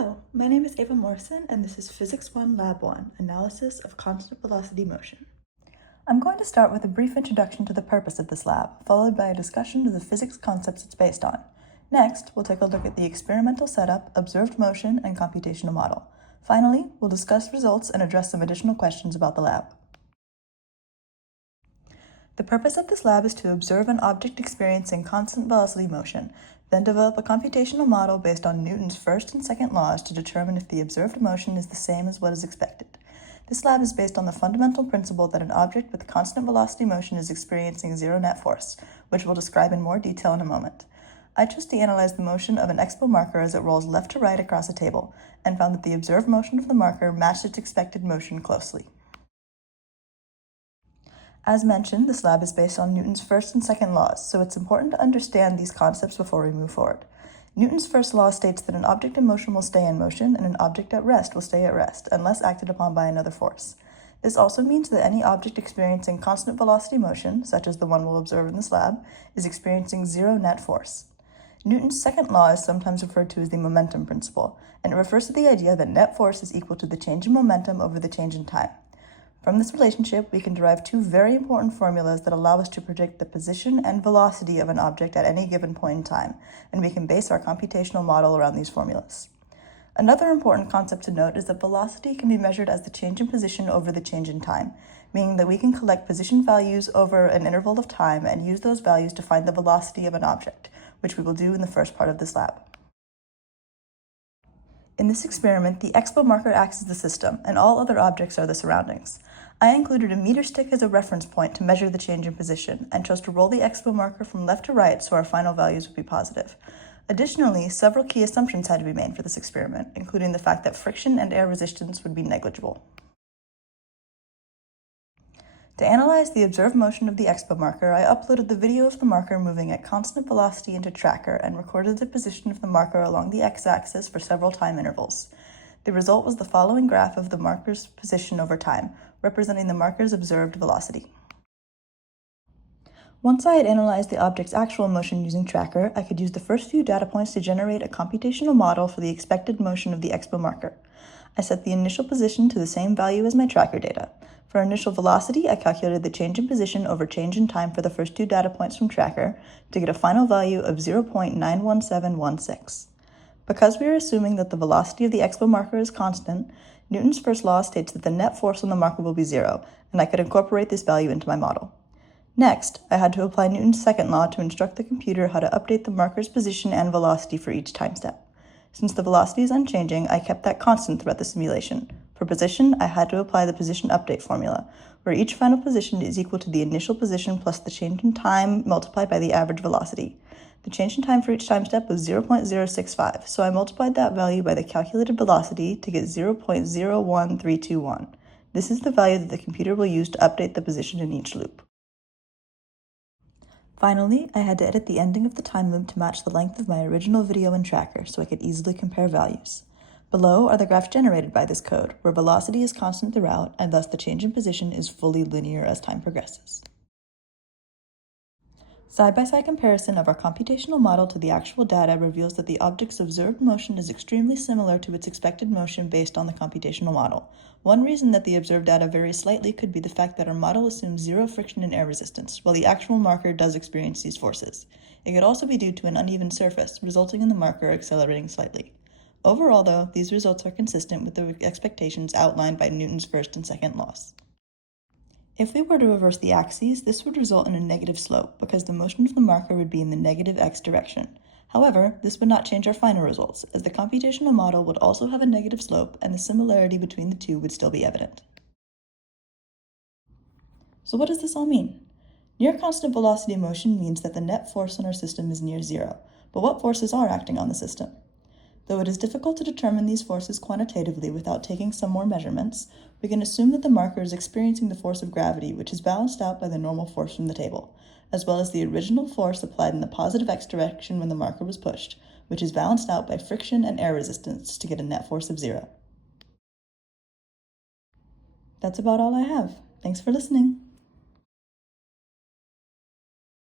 Hello, my name is Ava Morrison, and this is Physics 1 Lab 1, Analysis of Constant Velocity Motion. I'm going to start with a brief introduction to the purpose of this lab, followed by a discussion of the physics concepts it's based on. Next, we'll take a look at the experimental setup, observed motion, and computational model. Finally, we'll discuss results and address some additional questions about the lab. The purpose of this lab is to observe an object experiencing constant velocity motion, then develop a computational model based on Newton's first and second laws to determine if the observed motion is the same as what is expected. This lab is based on the fundamental principle that an object with constant velocity motion is experiencing zero net force, which we'll describe in more detail in a moment. I chose to analyze the motion of an expo marker as it rolls left to right across a table, and found that the observed motion of the marker matched its expected motion closely. As mentioned, this lab is based on Newton's first and second laws, so it's important to understand these concepts before we move forward. Newton's first law states that an object in motion will stay in motion and an object at rest will stay at rest unless acted upon by another force. This also means that any object experiencing constant velocity motion, such as the one we'll observe in this lab, is experiencing zero net force. Newton's second law is sometimes referred to as the momentum principle, and it refers to the idea that net force is equal to the change in momentum over the change in time. From this relationship, we can derive two very important formulas that allow us to predict the position and velocity of an object at any given point in time, and we can base our computational model around these formulas. Another important concept to note is that velocity can be measured as the change in position over the change in time, meaning that we can collect position values over an interval of time and use those values to find the velocity of an object, which we will do in the first part of this lab. In this experiment, the expo marker acts as the system, and all other objects are the surroundings. I included a meter stick as a reference point to measure the change in position, and chose to roll the expo marker from left to right so our final values would be positive. Additionally, several key assumptions had to be made for this experiment, including the fact that friction and air resistance would be negligible. To analyze the observed motion of the expo marker, I uploaded the video of the marker moving at constant velocity into Tracker and recorded the position of the marker along the x-axis for several time intervals. The result was the following graph of the marker's position over time, representing the marker's observed velocity. Once I had analyzed the object's actual motion using Tracker, I could use the first few data points to generate a computational model for the expected motion of the expo marker. I set the initial position to the same value as my Tracker data. For initial velocity, I calculated the change in position over change in time for the first two data points from Tracker to get a final value of 0.91716. Because we are assuming that the velocity of the expo marker is constant, Newton's first law states that the net force on the marker will be zero, and I could incorporate this value into my model. Next, I had to apply Newton's second law to instruct the computer how to update the marker's position and velocity for each time step. Since the velocity is unchanging, I kept that constant throughout the simulation. For position, I had to apply the position update formula, where each final position is equal to the initial position plus the change in time multiplied by the average velocity. The change in time for each time step was 0.065, so I multiplied that value by the calculated velocity to get 0.01321. This is the value that the computer will use to update the position in each loop. Finally, I had to edit the ending of the time loop to match the length of my original video in Tracker so I could easily compare values. Below are the graphs generated by this code, where velocity is constant throughout, and thus the change in position is fully linear as time progresses. Side-by-side comparison of our computational model to the actual data reveals that the object's observed motion is extremely similar to its expected motion based on the computational model. One reason that the observed data varies slightly could be the fact that our model assumes zero friction and air resistance, while the actual marker does experience these forces. It could also be due to an uneven surface, resulting in the marker accelerating slightly. Overall, though, these results are consistent with the expectations outlined by Newton's first and second laws. If we were to reverse the axes, this would result in a negative slope because the motion of the marker would be in the negative x direction. However, this would not change our final results, as the computational model would also have a negative slope and the similarity between the two would still be evident. So what does this all mean? Near constant velocity motion means that the net force on our system is near zero, but what forces are acting on the system? Though it is difficult to determine these forces quantitatively without taking some more measurements, we can assume that the marker is experiencing the force of gravity, which is balanced out by the normal force from the table, as well as the original force applied in the positive x direction when the marker was pushed, which is balanced out by friction and air resistance to get a net force of zero. That's about all I have. Thanks for listening.